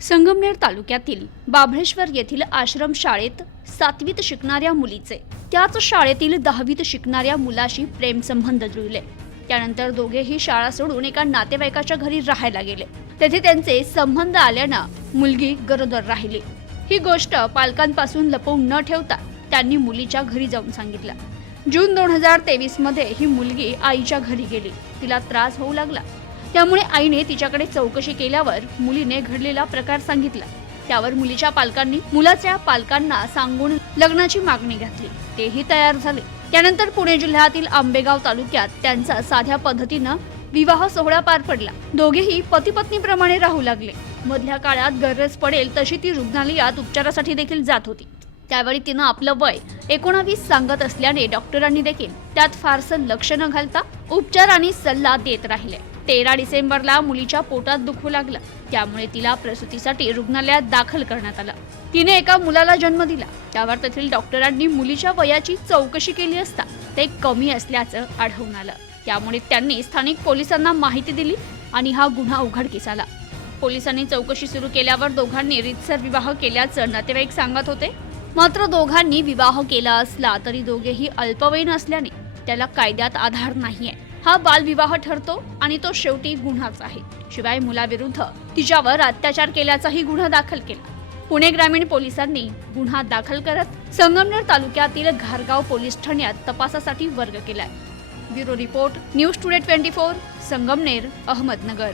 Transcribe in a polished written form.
संगमनेर तालुक्यातील बाभळेश्वर येथील आश्रम शाळेत 7वीत शिकणाऱ्या मुलीचे त्याच शाळेतील 10वीत शिकणाऱ्या मुलाशी प्रेमसंबंध जुळले। त्यानंतर दोघेही शाळा सोडून एका नातेवाईकाच्या घरी राहायला गेले। तेथे त्यांचे संबंध आल्याने मुलगी गरोदर राहिली। ही गोष्ट पालकांपासून लपवून न ठेवता त्यांनी मुलीच्या घरी जाऊन सांगितलं। जून 2023 मध्ये ही मुलगी आईच्या घरी गेली। तिला त्रास होऊ लागला, त्यामुळे आईने तिच्याकडे चौकशी केल्यावर मुलीने घडलेला प्रकार सांगितला। त्यावर मुलीच्या पालकांनी मुलाच्या पालकांना सांगून लग्नाची मागणी घातली। तेही तयार झाले। त्यानंतर पुणे जिल्ह्यातील आंबेगाव तालुक्यात त्यांचा साध्या पद्धतीने विवाह सोहळा पार पडला। दोघेही पती पत्नीप्रमाणे राहू लागले। मधल्या काळात गरज पडेल तशी ती रुग्णालयात उपचारासाठी देखील जात होती। त्यावेळी तिने आपलं वय 19 सांगत असल्याने डॉक्टरांनी देखील त्यात फारसं लक्ष न घालता उपचार आणि सल्ला देत राहिले। 13 डिसेंबरला मुलीच्या पोटात दुखू लागलं, त्यामुळे तिला प्रसूतीसाठी रुग्णालयात दाखल करण्यात आलं। तिने एका मुलाला जन्म दिला। त्यावर तेथील डॉक्टरांनी मुलीच्या वयाची चौकशी केली असता ते कमी असल्याचं आढळून आलं। त्यामुळे त्यांनी स्थानिक पोलिसांना माहिती दिली आणि हा गुन्हा उघडकीस आला। पोलिसांनी चौकशी सुरू केल्यावर दोघांनी रीतसर विवाह केल्याचं नातेवाईक सांगत होते। मात्र दोघांनी विवाह केला असला तरी दोघेही अल्पवयीन असल्याने त्याला कायद्यात आधार नाहीये। हा बालविवाह ठरतो आणि तो शेवटी गुन्हाच आहे। शिवाय मुलाविरुद्ध तिच्यावर अत्याचार केल्याचाही गुन्हा दाखल केला। पुणे ग्रामीण पोलिसांनी गुन्हा दाखल करत संगमनेर तालुक्यातील घारगाव पोलीस ठाण्यात तपासासाठी वर्ग केलाय। Bureau report, news today 24, Sangamner, Ahmednagar.